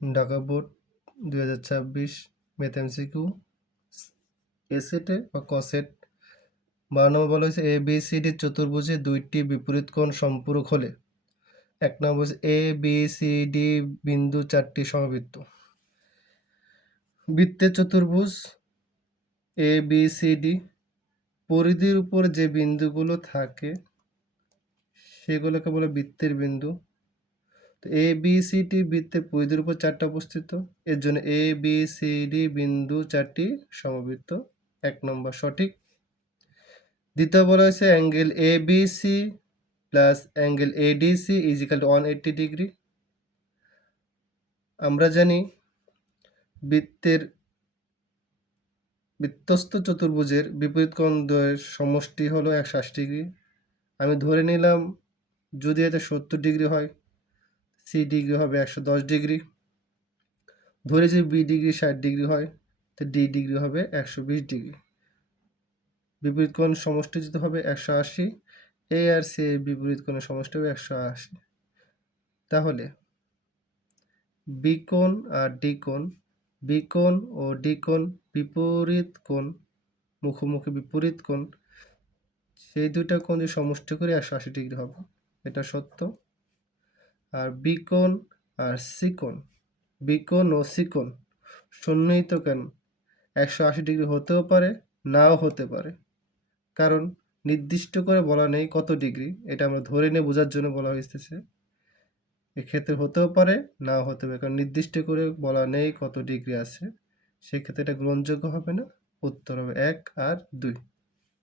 Dhaka board 2026 math MCQ এ সেটে বা ক সেট 12 নম্বর বলা হয়েছে ABCD চতুর্ভুজে দুইটি বিপরীত কোণ সম্পূরক হলে 1 নম্বর হচ্ছে ABCD বিন্দু 4টি সমবৃত্ত। বৃত্তের চতুর্ভুজ ABCD পরিধির উপর যে বিন্দুগুলো থাকে সেগুলোকে বলে বৃত্তের বিন্দু। তো ABCD বৃত্তের পরিধির উপর 4টা অবস্থিত, এর জন্য ABCD বিন্দু 4টি সমবৃত্ত। 1 নম্বর সঠিক। দ্বিতীয় বলা হয়েছে angle ABC plus angle ADC is equal to 180 degree. আমরা জানি বৃত্তস্থ চতুর্ভুজের বিপরীত কোণ দ্বয়ের সমষ্টি হলো 180 ডিগ্রি। আমি ধরে নিলাম যদি এটা 70 ডিগ্রি হয়, সি ডিগ্রি হবে 110 ডিগ্রি। ধরে যে বি ডিগ্রি 60 ডিগ্রি হয়, তো ডি ডিগ্রি হবে 120 ডিগ্রি। বিপরীত কোণ সমষ্টি যদি হবে 180, এ আর সি এর বিপরীত কোণের সমষ্টি হবে 180। তাহলে বি কোণ আর ডি কোণ, বি কোণ ও ডি কোণ বিপরীত কোণ, মুখোমুখি বিপরীত কোণ, সেই দুইটা কোণ যদি সমষ্টি করে 180 ডিগ্রি হবে, এটা সত্য। আর বি কোণ আর সি কোণ, বি কোণ ও সি কোণ সন্নিহিত কোণ 180 ডিগ্রি হতেও পারে, নাও হতে পারে, কারণ নির্দিষ্ট করে বলা নেই কত ডিগ্রি, এটা আমরা ধরে নিয়ে বোঝার জন্য বলা হয়েছে। এক্ষেত্রে হতেও পারে, নাও হতে পারে, কারণ নির্দিষ্ট করে বলা নেই কত ডিগ্রি আছে, সেক্ষেত্রে এটা গ্রহণযোগ্য হবে না। উত্তর হবে 1 আর 2।